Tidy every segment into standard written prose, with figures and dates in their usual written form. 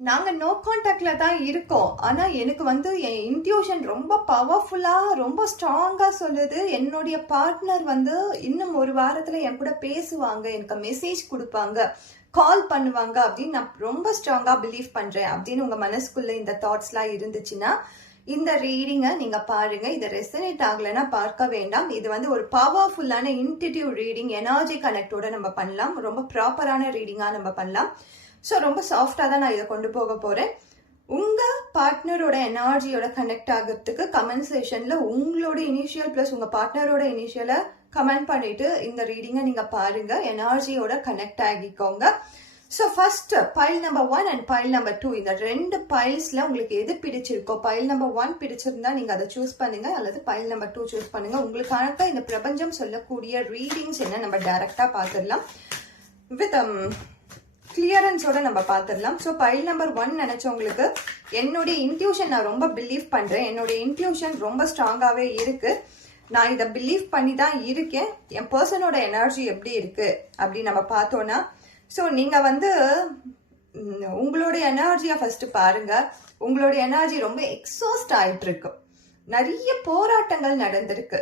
நாங்க நோ கான்டாக்ட்ல தான் இருக்கோம். ஆனா எனக்கு வந்து என் இன்ட்யூஷன் ரொம்ப பவர்ஃபுல்லா ரொம்ப ஸ்ட்ராங்கா சொல்லுது. என்னுடைய பார்ட்னர் வந்து இன்னும் ஒரு வாரத்துல என் கூட பேசுவாங்க, எனக்கு மெசேஜ் கொடுப்பாங்க, கால் பண்ணுவாங்க அப்படின்னு நான் ரொம்ப ஸ்ட்ராங்கா பிலீவ் பண்றேன் அப்படின்னு உங்க மனசுக்குள்ள இந்த தாட்ஸ்லாம் இருந்துச்சுன்னா இந்த ரீடிங்கை நீங்க பாருங்க. இது ரெசனேட் ஆகலைன்னா பார்க்க வேண்டாம். இது வந்து ஒரு பவர்ஃபுல்லான இன்டிடியூவ் ரீடிங், எனர்ஜி கனெக்டோட நம்ம பண்ணலாம். ரொம்ப ப்ராப்பரான ரீடிங்கா நம்ம பண்ணலாம். ஸோ ரொம்ப சாஃப்டாக தான் நான் இதை கொண்டு போக போகிறேன். உங்கள் பார்ட்னரோட எனர்ஜியோட கனெக்ட் ஆகிறதுக்கு கமெண்ட் செஷனில் உங்களோட இனிஷியல் ப்ளஸ் உங்கள் பார்ட்னரோட இனிஷியலை கமெண்ட் பண்ணிட்டு இந்த ரீடிங்கை நீங்கள் பாருங்கள். எனர்ஜியோட கனெக்ட் ஆகிக்கோங்க. So first pile number 1 and pile number 2, இந்த ரெண்டு பைல்ஸில் உங்களுக்கு எது பிடிச்சிருக்கோ, பைல் நம்பர் 1 பிடிச்சிருந்தா நீங்கள் அதை சூஸ் பண்ணுங்க, அல்லது பைல் நம்பர் 2 சூஸ் பண்ணுங்க. உங்களுக்கான இந்த பிரபஞ்சம் சொல்லக்கூடிய ரீடிங்ஸ் என்ன நம்ம டைரக்டாக பார்த்துடலாம். வித் கிளியரன்ஸோட நம்ம பார்த்துடலாம். ஸோ பைல் நம்பர் 1 நினைச்சவங்களுக்கு என்னுடைய இன்ட்யூஷன் நான் ரொம்ப பிலீவ் பண்றேன். என்னுடைய இன்ட்யூஷன் ரொம்ப ஸ்ட்ராங்காகவே இருக்கு. நான் இதை பிலீவ் பண்ணி தான் இருக்கேன். என் பர்சனோட எனர்ஜி எப்படி இருக்கு அப்படின்னு நம்ம பார்த்தோம்னா, ஸோ நீங்க வந்து உங்களுடைய எனர்ஜியை ஃபர்ஸ்ட் பாருங்க. உங்களுடைய எனர்ஜி ரொம்ப எக்ஸாஸ்ட் ஆயிட்டு இருக்கு. நிறைய போராட்டங்கள் நடந்திருக்கு.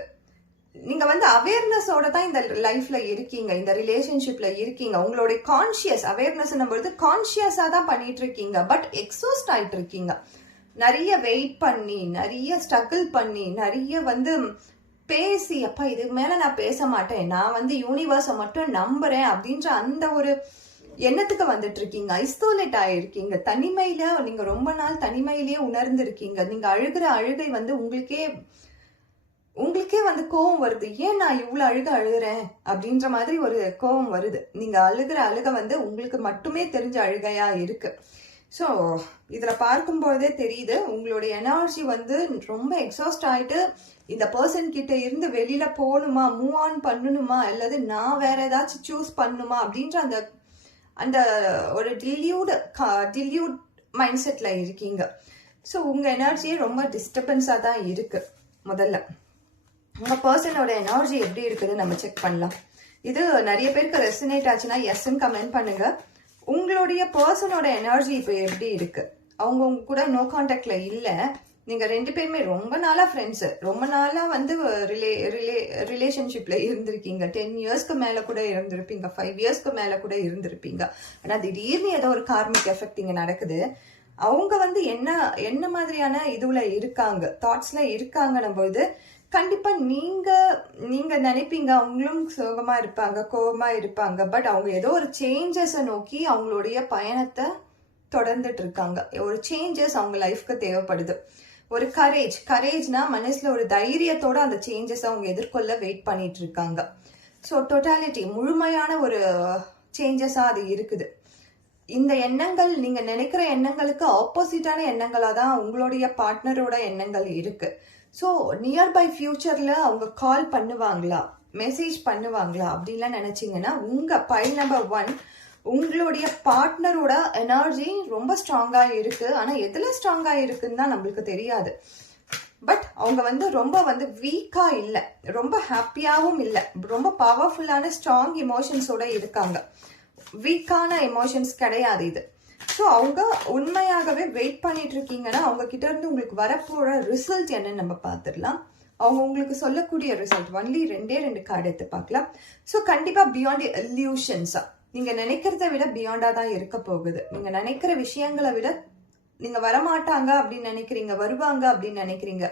நீங்க வந்து அவேர்னஸோட தான் இந்த லைஃப்ல இருக்கீங்க, இந்த ரிலேஷன்ஷிப்ல இருக்கீங்க. உங்களுடைய கான்சியஸ் அவேர்னஸ் பொழுது கான்சியஸா தான் பண்ணிட்டு இருக்கீங்க, பட் எக்ஸாஸ்ட் ஆயிட்டு இருக்கீங்க. நிறைய வெயிட் பண்ணி, நிறைய ஸ்ட்ரகிள் பண்ணி, நிறைய வந்து பேசி, அப்பா இதுக்கு மேல நான் பேச மாட்டேன், நான் வந்து யூனிவர்ஸை மட்டும் நம்புறேன் அப்படின்ற அந்த ஒரு எண்ணத்துக்கு வந்துட்டு இருக்கீங்க. ஐசோலேட் ஆயிருக்கீங்க. தனிமையில நீங்க ரொம்ப நாள் தனிமையிலேயே உணர்ந்து இருக்கீங்க. நீங்க அழுகிற அழுகை வந்து உங்களுக்கே வந்து கோவம் வருது. ஏன் நான் இவ்வளவு அழுகிறேன் அப்படின்ற மாதிரி ஒரு கோவம் வருது. நீங்க அழுகிற அழுகை வந்து உங்களுக்கு மட்டுமே தெரிஞ்ச அழுகையா இருக்கு. ஸோ இதுல பார்க்கும்போதே தெரியுது உங்களுடைய எனர்ஜி வந்து ரொம்ப எக்ஸாஸ்ட் ஆயிட்டு இந்த பர்சன் கிட்ட இருந்து வெளியில போகணுமா, மூவ் ஆன் பண்ணணுமா, அல்லது நான் வேற ஏதாச்சும் சூஸ் பண்ணணுமா அப்படின்ற அந்த அந்த ஒரு டில்யூட் மைண்ட் செட்ல இருக்கீங்க. ஸோ உங்க எனர்ஜியே ரொம்ப டிஸ்டர்பன்ஸா தான் இருக்கு. முதல்ல உங்க பர்சனோட எனர்ஜி எப்படி இருக்குதுன்னு நம்ம செக் பண்ணலாம். இது நிறைய பேருக்கு ரெசனேட் ஆச்சுன்னா எஸ்ன்னு கமெண்ட் பண்ணுங்க. உங்களுடைய பர்சனோட எனர்ஜி இப்போ எப்படி இருக்கு? அவங்க உங்க கூட நோ கான்டாக்ட்ல இல்ல, நீங்க ரெண்டு பேருமே ரொம்ப நாளா ஃப்ரெண்ட்ஸ், ரொம்ப நாளா வந்து ரிலேஷன்ஷிப்ல இருந்திருக்கீங்க. 10 இயர்ஸ்க்கு மேல கூட இருந்திருப்பீங்க, 5 இயர்ஸ்க்கு மேல கூட இருந்திருப்பீங்க. ஆனா திடீர்னு ஏதோ ஒரு கார்மிக் எஃபெக்ட் இங்க நடக்குது. அவங்க வந்து என்ன மாதிரியான இதுல இருக்காங்க, தாட்ஸ்ல இருக்காங்கன்னும் போது கண்டிப்பா நீங்க நினைப்பீங்க அவங்களும் சோகமா இருப்பாங்க, கோபமா இருப்பாங்க. பட் அவங்க ஏதோ ஒரு சேஞ்சஸை நோக்கி அவங்களுடைய பயணத்தை தொடர்ந்துட்டு இருக்காங்க. ஒரு சேஞ்சஸ் அவங்க லைஃப்க்கு தேவைப்படுது. ஒரு கரேஜ்னா மனசுல ஒரு தைரியத்தோட அந்த சேஞ்சஸ் அவங்க எதிர்கொள்ள வெயிட் பண்ணிட்டு இருக்காங்க. ஸோ டோட்டாலிட்டி முழுமையான ஒரு சேஞ்சஸா அது இருக்குது. இந்த எண்ணங்கள், நீங்க நினைக்கிற எண்ணங்களுக்கு ஆப்போசிட்டான எண்ணங்களா தான் உங்களுடைய பார்ட்னரோட எண்ணங்கள் இருக்கு. ஸோ நியர்பை ஃபியூச்சர்ல அவங்க கால் பண்ணுவாங்களா, மெசேஜ் பண்ணுவாங்களா அப்படின்லாம் நினைச்சீங்கன்னா உங்க பைல் நம்பர் 1 உங்களுடைய பார்ட்னரோட எனர்ஜி ரொம்ப ஸ்ட்ராங்கா இருக்கு. ஆனா எதுல ஸ்ட்ராங்கா இருக்குன்னு தான் நம்மளுக்கு தெரியாது. பட் அவங்க வந்து ரொம்ப வந்து வீக்கா இல்லை, ரொம்ப ஹாப்பியாவும் இல்லை, ரொம்ப பவர்ஃபுல்லான ஸ்ட்ராங் எமோஷன்ஸோட இருக்காங்க. வீக்கான எமோஷன்ஸ் கிடையாது இது. ஸோ அவங்க உண்மையாகவே வெயிட் பண்ணிட்டு இருக்கீங்கன்னா அவங்க கிட்ட இருந்து உங்களுக்கு வரப்போற ரிசல்ட் என்னன்னு நம்ம பார்த்துடலாம். அவங்க உங்களுக்கு சொல்லக்கூடிய ரிசல்ட் ஒன்லி 2 கார்டு எடுத்து பார்க்கலாம். ஸோ கண்டிப்பா பியாண்ட் இல்யூஷன்ஸா, நீங்க நினைக்கிறத விட பியாண்டா தான் இருக்க போகுது. நீங்க நினைக்கிற விஷயங்களை விட நீங்க வரமாட்டாங்க அப்படின்னு நினைக்கிறீங்க, வருவாங்க அப்படின்னு நினைக்கிறீங்க.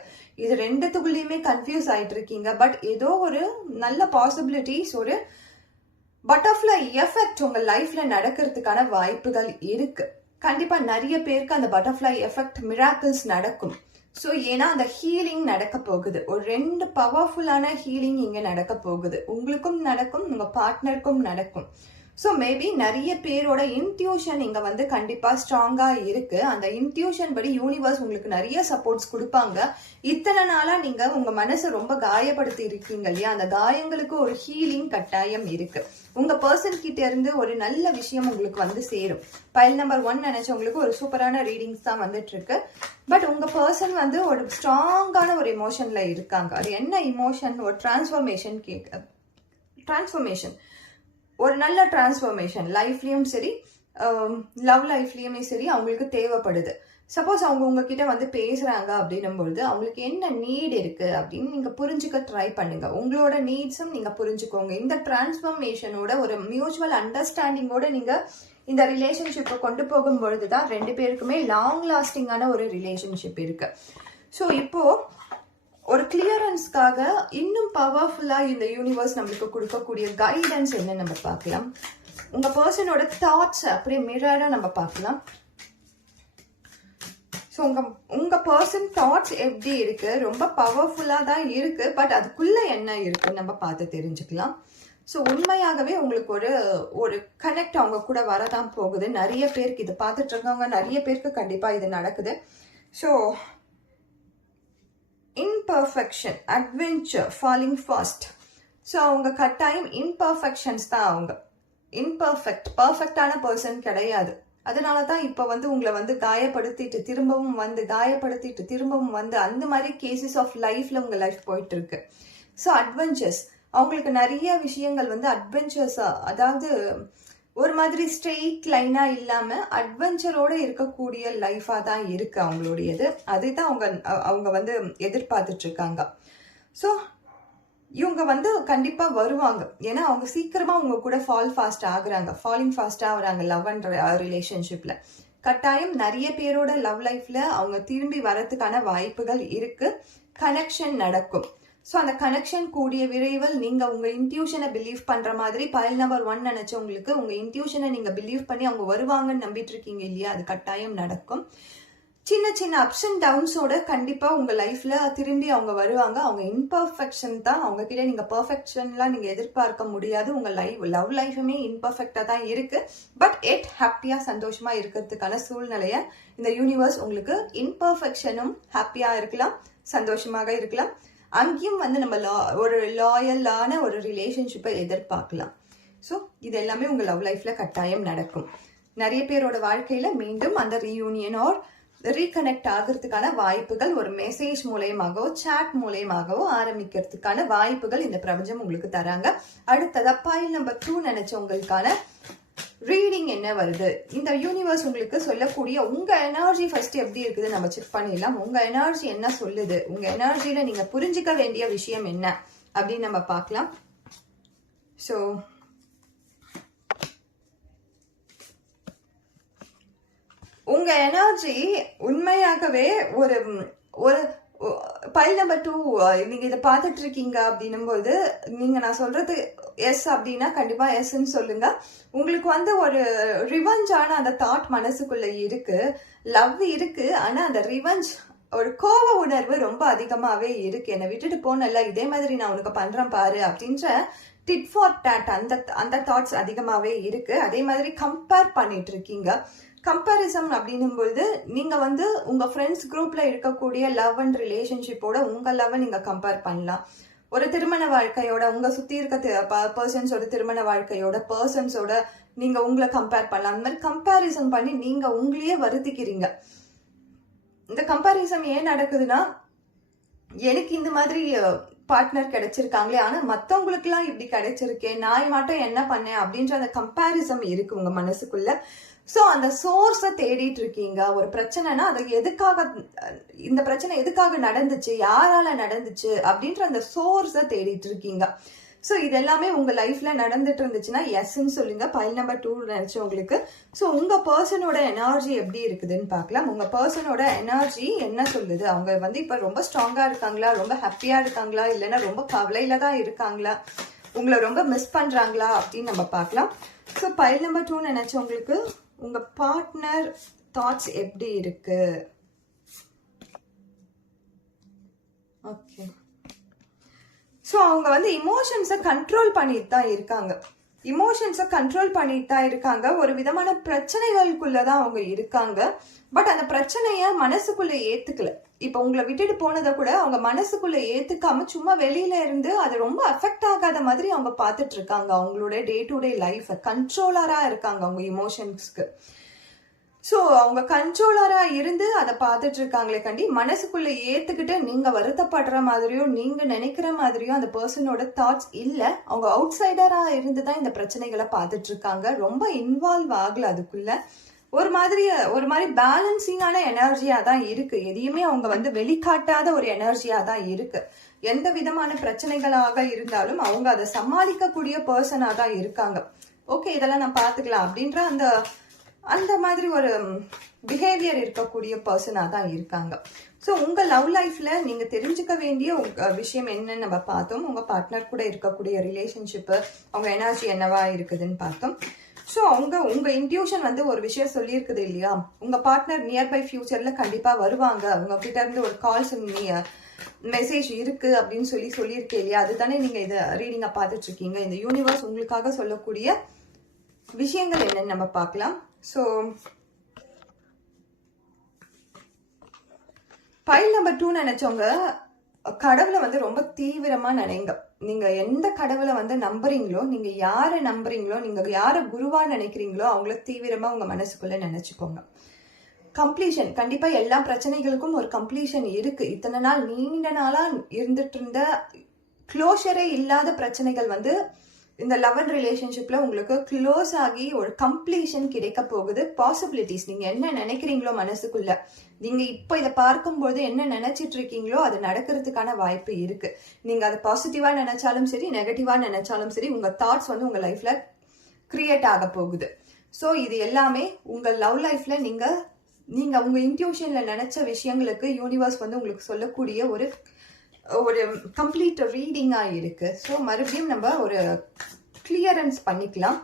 இது ரெண்டுத்துக்குள்ளயுமே கன்ஃபியூஸ் ஆயிட்டு இருக்கீங்க. பட் ஏதோ ஒரு நல்ல பாசிபிலிட்டிஸ், ஒரு பட்டர்ஃப்ளை எஃபெக்ட் உங்க லைஃப்ல நடக்கிறதுக்கான வாய்ப்புகள் இருக்கு. கண்டிப்பா நிறைய பேருக்கு அந்த பட்டர்ஃப்ளை எஃபெக்ட் மிராக்கிள்ஸ் நடக்கும். ஸோ ஏன்னா அந்த ஹீலிங் நடக்க போகுது. ஒரு 2 பவர்ஃபுல்லான ஹீலிங் இங்க நடக்க போகுது. உங்களுக்கும் நடக்கும், உங்க பார்ட்னருக்கும் நடக்கும். ஸோ மேபி நிறைய பேரோட இன்ட்யூஷன் இங்க வந்து கண்டிப்பா ஸ்ட்ராங்கா இருக்கு. அந்த இன்ட்யூஷன் படி யூனிவர்ஸ் உங்களுக்கு நிறைய சப்போர்ட்ஸ் கொடுப்பாங்க. இத்தனை நாளா நீங்க உங்க மனசை ரொம்ப காயப்படுத்தி இருக்கீங்க இல்லையா, அந்த காயங்களுக்கு ஒரு ஹீலிங் கட்டாயம் இருக்கு. உங்க பர்சன் கிட்ட இருந்து ஒரு நல்ல விஷயம் உங்களுக்கு வந்து சேரும். பைல் நம்பர் 1 நினைச்சவங்களுக்கு ஒரு சூப்பரான ரீடிங்ஸ் தான் வந்துட்டு இருக்கு. பட் உங்க பர்சன் வந்து ஒரு ஸ்ட்ராங்கான ஒரு எமோஷன்ல இருக்காங்க. அது என்ன இமோஷன்? ஒரு டிரான்ஸ்ஃபர்மேஷன், ஒரு நல்ல டிரான்ஸ்ஃபர்மேஷன் லைஃப்லயும் சரி, லவ் லைஃப்லயுமே சரி அவங்களுக்கு தேவைப்படுது. சப்போஸ் அவங்க உங்ககிட்ட வந்து பேசுறாங்க அப்படின்னும் பொழுது அவங்களுக்கு என்ன நீட் இருக்கு அப்படின்னு நீங்க புரிஞ்சுக்க ட்ரை பண்ணுங்க. உங்களோட நீட்ஸும் நீங்க புரிஞ்சுக்கோங்க. இந்த டிரான்ஸ்ஃபர்மேஷனோட ஒரு மியூச்சுவல் அண்டர்ஸ்டாண்டிங்கோட நீங்க இந்த ரிலேஷன்ஷிப்பை கொண்டு போகும் பொழுதுதான் 2 பேருக்குமே லாங் லாஸ்டிங்கான ஒரு ரிலேஷன்ஷிப் இருக்கு. ஸோ இப்போ ஒரு கிளியரன்ஸ்க்காக இன்னும் பவர்ஃபுல்லா இந்த யூனிவர்ஸ் நம்மளுக்கு கொடுக்கக்கூடிய கைடன்ஸ் என்ன நம்ம பார்க்கலாம். உங்க பர்சனோட தாட்ஸ் அப்படியே மிரரா நம்ம பார்க்கலாம். ஸோ உங்க பர்சன் தாட்ஸ் எப்படி இருக்கு, ரொம்ப பவர்ஃபுல்லா தான் இருக்கு. பட் அதுக்குள்ள என்ன இருக்குன்னு நம்ம பார்த்து தெரிஞ்சுக்கலாம். ஸோ உண்மையாகவே உங்களுக்கு ஒரு கனெக்ட் அவங்க கூட வரதான் போகுது. நிறைய பேருக்கு இது பார்த்துட்டு இருக்கவங்க நிறைய பேருக்கு கண்டிப்பா இது நடக்குது. So imperfection, adventure, falling fast. So அவங்க கட்டாயம் இம்பர்ஃபெக்ஷன்ஸ் தான். அவங்க பர்ஃபெக்டான பர்சன் கிடையாது. அதனால தான் இப்போ வந்து உங்களை வந்து காயப்படுத்திட்டு திரும்பவும் வந்து அந்த மாதிரி கேசஸ் ஆஃப் லைஃப்ல உங்க லைஃப் போயிட்டு இருக்கு. ஸோ அட்வென்ச்சர்ஸ், அவங்களுக்கு நிறைய விஷயங்கள் வந்து அட்வென்ச்சர்ஸா, அதாவது ஒரு மாதிரி ஸ்ட்ரெயிட் லைனா இல்லாம அட்வென்ச்சரோட இருக்கக்கூடிய லைஃபா தான் இருக்கு அவங்களுடையது. அதுதான் அவங்க வந்து எதிர்பார்த்துட்டு இருக்காங்க. ஸோ இவங்க வந்து கண்டிப்பா வருவாங்க. ஏன்னா அவங்க சீக்கிரமா உங்க கூட ஃபாலிங் ஃபாஸ்டா ஆகுறாங்க லவ் அண்ட் ரிலேஷன்ஷிப்ல. கட்டாயம் நிறைய பேரோட லவ் லைஃப்ல அவங்க திரும்பி வரதுக்கான வாய்ப்புகள் இருக்கு. கனெக்ஷன் நடக்கும். ஸோ அந்த கனெக்ஷன் கூடிய விரைவில் நீங்க உங்க இன்ட்யூஷனை பிலீவ் பண்ற மாதிரி பைல் நம்பர் 1 நினைச்சவங்களுக்கு உங்க இன்ட்யூஷனை நீங்க பிலீவ் பண்ணி அவங்க வருவாங்கன்னு நம்பிட்டு இருக்கீங்க இல்லையா, அது கட்டாயம் நடக்கும். சின்ன சின்ன அப்ஸ் அண்ட் டவுன்ஸோட கண்டிப்பா உங்க லைஃப்ல திரும்பி அவங்க வருவாங்க. அவங்க இம்பர்ஃபெக்ஷன் தான். அவங்க கிட்ட நீங்க பெர்ஃபெக்ஷன்லாம் நீங்க எதிர்பார்க்க முடியாது. உங்க லவ் லைஃபுமே இம்பர்ஃபெக்டா தான் இருக்கு. பட் ஹாப்பியா சந்தோஷமா இருக்கிறதுக்கான சூழ்நிலைய இந்த யூனிவர்ஸ் உங்களுக்கு இம்பர்ஃபெக்ஷனும் ஹாப்பியா இருக்கலாம், சந்தோஷமாக இருக்கலாம். அங்கேயும் வந்து நம்ம ஒரு லாயலான ஒரு ரிலேஷன்ஷிப்பை எதிர்பார்க்கலாம். ஸோ இது எல்லாமே உங்க லவ் லைஃப்ல கட்டாயம் நடக்கும். நிறைய பேரோட வாழ்க்கையில மீண்டும் அந்த ரீயூனியன் ஆர் ரீகனெக்ட் ஆகிறதுக்கான வாய்ப்புகள் ஒரு மெசேஜ் மூலயமாகவோ சாட் மூலயமாகவோ ஆரம்பிக்கிறதுக்கான வாய்ப்புகள் இந்த பிரபஞ்சம் உங்களுக்கு தராங்க. அடுத்ததா பைல் நம்பர் 2 நினைச்சவங்களுக்கான ரீடிங் என்ன வருது, இந்த யூனிவர்ஸ் உங்களுக்கு சொல்லக்கூடிய உங்க எனர்ஜி ஃபர்ஸ்ட் எப்படி இருக்குது நம்ம செக் பண்ணிடலாம். உங்க எனர்ஜி என்ன சொல்லுது, உங்க எனர்ஜியில நீங்க புரிஞ்சுக்க வேண்டிய விஷயம் என்ன அப்படின்னு நம்ம பார்க்கலாம். ஸோ உங்க எனர்ஜி உண்மையாகவே ஒரு ஒரு பைல் நம்பர் 2 நீங்க இதை பார்த்துட்டு இருக்கீங்க அப்படின்னும் போது நீங்க நான் சொல்றது எஸ் அப்படின்னா கண்டிப்பா எஸ்ன்னு சொல்லுங்க. உங்களுக்கு வந்து ஒரு ரிவெஞ்சான அந்த தாட் மனசுக்குள்ள இருக்கு, லவ் இருக்கு. ஆனா அந்த ரிவெஞ்ச் ஒரு கோப உணர்வு ரொம்ப அதிகமாவே இருக்கு. என்னை விட்டுட்டு போனல, இதே மாதிரி நான் உனக்கு பண்றேன் பாரு அப்படின்ற டிட் ஃபார் டேட் அந்த தாட்ஸ் அதிகமாவே இருக்கு. அதே மாதிரி கம்பேர் பண்ணிட்டு இருக்கீங்க. கம்பேரிசன் அப்படின்னும் பொழுது நீங்க வந்து உங்க ஃப்ரெண்ட்ஸ் குரூப்ல இருக்கக்கூடிய லவ் அண்ட் ரிலேஷன்ஷிப்போட உங்க லவ் நீங்க கம்பேர் பண்ணலாம். ஒரு திருமண வாழ்க்கையோட உங்க சுத்தி இருக்க பர்சன்ஸோட திருமண வாழ்க்கையோட பர்சன்ஸோட நீங்க உங்களை கம்பேர் பண்ணலாம். அந்த மாதிரி கம்பேரிசன் பண்ணி நீங்க உங்களையே வருத்திக்கிறீங்க. இந்த கம்பேரிசன் ஏன் நடக்குதுன்னா, எனக்கு இந்த மாதிரி பார்ட்னர் கிடைச்சிருக்காங்களே, ஆனா மத்தவங்களுக்கு எல்லாம் இப்படி கிடைச்சிருக்கேன், நான் மட்டும் என்ன பண்ணேன் அப்படின்ற அந்த கம்பேரிசன் இருக்கு உங்க மனசுக்குள்ள. சோ அந்த சோர்ஸை தேடிட்டு இருக்கீங்க. ஒரு பிரச்சனைனா அது எதுக்காக, இந்த பிரச்சனை எதுக்காக நடந்துச்சு, யாரால நடந்துச்சு அப்படின்ற அந்த சோர்ஸை தேடிட்டு இருக்கீங்க. ஸோ இது எல்லாமே உங்க லைஃப்ல நடந்துட்டு இருந்துச்சுன்னா எஸ்ன்னு சொல்லுங்க. File number 2 நினைச்சவங்களுக்கு. ஸோ உங்க பர்சனோட எனர்ஜி எப்படி இருக்குதுன்னு பார்க்கலாம். உங்க பர்சனோட எனர்ஜி என்ன சொல்லுது, அவங்க வந்து இப்ப ரொம்ப ஸ்ட்ராங்கா இருக்காங்களா, ரொம்ப ஹாப்பியா இருக்காங்களா, இல்லைன்னா ரொம்ப கவலையில தான் இருக்காங்களா, உங்களை ரொம்ப மிஸ் பண்றாங்களா அப்படின்னு நம்ம பார்க்கலாம். ஸோ பைல் நம்பர் 2 நினைச்சவங்களுக்கு உங்க பார்ட்னர் தாட்ஸ் எப்படி இருக்கு. ஓகே, ஸோ அவங்க வந்து இமோஷன்ஸை கண்ட்ரோல் பண்ணிட்டு தான் இருக்காங்க. ஒரு விதமான பிரச்சனைகளுக்குள்ளதான் அவங்க இருக்காங்க. பட் அந்த பிரச்சனைய மனசுக்குள்ள ஏத்துக்கல. இப்ப உங்களை விட்டுட்டு போனதை கூட அவங்க மனசுக்குள்ள ஏத்துக்காம சும்மா வெளியில இருந்து அது ரொம்ப அஃபெக்ட் ஆகாத மாதிரி அவங்க பார்த்துட்டு இருக்காங்க. அவங்களோட டே டு டே லைஃப் கண்ட்ரோலரா இருக்காங்க அவங்க இமோஷன்ஸ்க்கு. ஸோ அவங்க கண்ட்ரோலரா இருந்து அதை பார்த்துட்டு இருக்காங்களே கண்டி மனசுக்குள்ள ஏத்துக்கிட்டு நீங்க வருத்தப்படுற மாதிரியோ நீங்க நினைக்கிற மாதிரியோ அந்த பர்சனோட தாட்ஸ் இல்ல. அவங்க அவுட் சைடரா இருந்துதான் இந்த பிரச்சனைகளை பார்த்துட்டு இருக்காங்க. ரொம்ப இன்வால்வ் ஆகல அதுக்குள்ள. ஒரு மாதிரி பேலன்சிங்கான எனர்ஜியா தான் இருக்கு. எதையுமே அவங்க வெளிக்காட்டாத ஒரு எனர்ஜியா தான் இருக்கு. எந்த விதமான பிரச்சனைகளாக இருந்தாலும் அவங்க அதை சமாளிக்கக்கூடிய பர்சனா தான் இருக்காங்க. ஓகே, இதெல்லாம் நான் பாத்துக்கலாம் அப்படின்ற அந்த மாதிரி ஒரு பிஹேவியர் இருக்கக்கூடிய பர்சனா தான் இருக்காங்க. ஸோ உங்க லவ் லைஃப்ல நீங்க தெரிஞ்சுக்க வேண்டிய விஷயம் என்னன்னு நம்ம பார்த்தோம். உங்க பார்ட்னர் கூட இருக்கக்கூடிய ரிலேஷன்ஷிப்பு, அவங்க எனர்ஜி என்னவா இருக்குதுன்னு பார்த்தோம். ஸோ உங்க இன்ட்யூஷன் ஒரு விஷயம் சொல்லியிருக்குது இல்லையா, உங்க பார்ட்னர் நியர்பை ஃபியூச்சர்ல கண்டிப்பா வருவாங்க, உங்ககிட்ட இருந்து ஒரு கால்ஸ் மெசேஜ் இருக்கு அப்படின்னு சொல்லியிருக்கேன் இல்லையா, அதுதானே நீங்க இதை ரீடிங்கா பார்த்துட்டு இருக்கீங்க. இந்த யூனிவர்ஸ் உங்களுக்காக சொல்லக்கூடிய விஷயங்கள் என்னன்னு நம்ம பார்க்கலாம். ஸோ பைல் நம்பர் 2 நினைச்சவங்க கடவுளை ரொம்ப தீவிரமா நினைங்க. நீங்க எந்த கடவுளை நம்புறீங்களோ, நீங்க யாரை நம்புறீங்களோ, நீங்க யாரை குருவா நினைக்கிறீங்களோ அவங்கள தீவிரமா உங்க மனசுக்குள்ள நினைச்சுக்கோங்க. கம்ப்ளீஷன், கண்டிப்பா எல்லா பிரச்சனைகளுக்கும் ஒரு கம்ப்ளீஷன் இருக்கு. இத்தனை நாள் நீண்ட நாளா இருந்துட்டு இருந்த க்ளோஷரே இல்லாத பிரச்சனைகள் இந்த லவ் அண்ட் ரிலேஷன்ஷிப்ல உங்களுக்கு க்ளோஸ் ஆகி ஒரு கம்ப்ளீஷன் கிடைக்க போகுது. பாசிபிலிட்டிஸ், நீங்க என்ன நினைக்கிறீங்களோ மனசுக்குள்ள, நீங்க இப்ப இதை பார்க்கும்போது என்ன நினைச்சிட்டு இருக்கீங்களோ அது நடக்கிறதுக்கான வாய்ப்பு இருக்கு. நீங்க அதை பாசிட்டிவா நினைச்சாலும் சரி, நெகட்டிவா நினைச்சாலும் சரி, உங்க தாட்ஸ் உங்க லைஃப்ல கிரியேட் ஆக போகுது. ஸோ இது எல்லாமே உங்க லவ் லைஃப்ல நீங்க உங்க இன்ட்யூஷன்ல நினைச்ச விஷயங்களுக்கு யூனிவர்ஸ் உங்களுக்கு சொல்லக்கூடிய ஒரு கம்ப்ளீட் ரீடிங்கா இருக்கு. ஸோ மறுபடியும் நம்ம ஒரு கிளியரன்ஸ் பண்ணிக்கலாம்.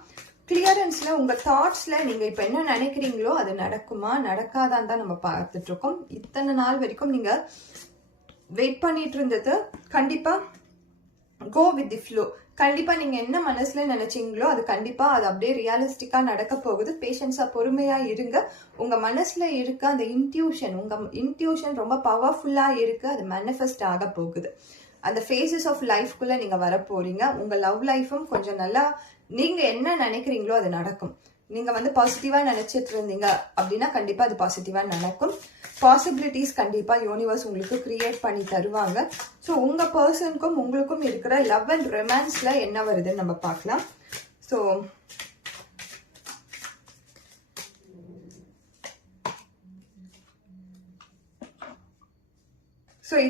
கிளியரன்ஸ்ல உங்க தாட்ஸ்ல நீங்க இப்ப என்ன நினைக்கிறீங்களோ அது நடக்குமா நடக்காதான் தான் நம்ம பார்த்துட்டு இருக்கோம். இத்தனை நாள் வரைக்கும் நீங்க வெயிட் பண்ணிட்டு இருந்தது கண்டிப்பா கோ வித் தி ஃப்ளோ. கண்டிப்பா நீங்க என்ன மனசுல நினைச்சீங்களோ அது கண்டிப்பா அது அப்படியே ரியலிஸ்டிக்கா நடக்க போகுது. பேஷன்ஸா பொறுமையா இருங்க. உங்க மனசுல இருக்க அந்த உங்க இன்ட்யூஷன் ரொம்ப பவர்ஃபுல்லா இருக்கு. அது மேனிஃபெஸ்ட் ஆக போகுது. அந்த ஃபேசஸ் ஆஃப் லைஃப்குள்ள நீங்க வர போறீங்க. உங்க லவ் லைஃபும் கொஞ்சம் நல்லா நீங்க என்ன நினைக்கிறீங்களோ அது நடக்கும். நீங்க பாசிட்டிவா நினைச்சிட்டு இருந்தீங்க அப்படின்னா கண்டிப்பா அது பாசிட்டிவா நடக்கும். பாசிபிலிட்டிஸ் கண்டிப்பா யூனிவர்ஸ் உங்களுக்கு கிரியேட் பண்ணி தருவாங்க. ஸோ உங்க பர்சனுக்கும் உங்களுக்கும் இருக்கிற லவ் அண்ட் ரொமான்ஸ்ல என்ன வருதுன்னு நம்ம பார்க்கலாம். ஸோ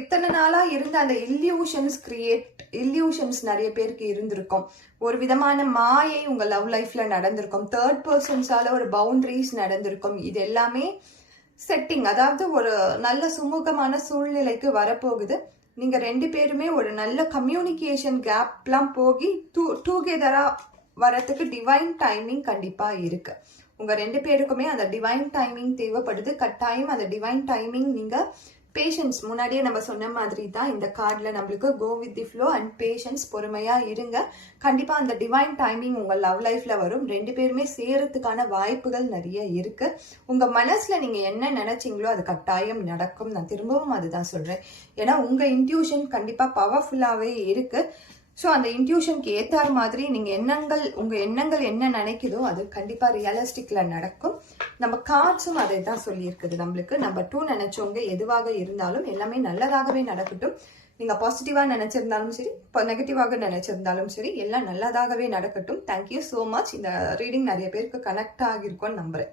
இத்தனை நாளா இருந்த அந்த இல்யூஷன்ஸ் நிறைய பேருக்கு இருந்திருக்கும். ஒரு விதமான மாயை உங்க லவ் லைஃப்ல நடந்திருக்கும். தேர்ட் பர்சன்ஸால ஒரு பவுண்டரிஸ் நடந்திருக்கும். இது எல்லாமே செட்டிங், அதாவது ஒரு நல்ல சுமூகமான சூழ்நிலைக்கு வரப்போகுது. நீங்க ரெண்டு பேருமே ஒரு நல்ல கம்யூனிகேஷன் கேப்லாம் போகி டூகெதரா வரத்துக்கு டிவைன் டைமிங் கண்டிப்பா இருக்கு. உங்க ரெண்டு பேருக்குமே அந்த டிவைன் டைமிங் தேவைப்படுது. கட்டாயம் அந்த டிவைன் டைமிங் நீங்க பேஷன்ஸ், முன்னாடியே நம்ம சொன்ன மாதிரி தான் இந்த கார்ட்ல நம்மளுக்கு go with the flow and patience, பொறுமையா இருங்க. கண்டிப்பா அந்த டிவைன் டைமிங் உங்க லவ் லைஃப்ல வரும். ரெண்டு பேருமே சேரத்துக்கான வாய்ப்புகள் நிறைய இருக்கு. உங்க மனசுல நீங்க என்ன நினைச்சீங்களோ அது கட்டாயம் நடக்கும். நான் திரும்பவும் அதுதான் சொல்றேன். ஏன்னா உங்க இன்ட்யூஷன் கண்டிப்பா பவர்ஃபுல்லாவே இருக்கு. ஸோ அந்த இன்ட்யூஷனுக்கு ஏத்தார் மாதிரி நீங்க உங்க எண்ணங்கள் என்ன நினைக்குதோ அது கண்டிப்பா ரியலிஸ்டிக்ல நடக்கும். நம்ம கார்ட்ஸும் அதை தான் சொல்லியிருக்குது நம்மளுக்கு. நம்பர் 2 நினைச்சவங்க எதுவாக இருந்தாலும் எல்லாமே நல்லதாகவே நடக்கட்டும். நீங்க பாசிட்டிவா நினைச்சிருந்தாலும் சரி, நெகட்டிவாக நினைச்சிருந்தாலும் சரி, எல்லாம் நல்லதாகவே நடக்கட்டும். Thank you so much. இந்த ரீடிங் நிறைய பேருக்கு கனெக்ட் ஆகிருக்கும்னு நம்புறேன்.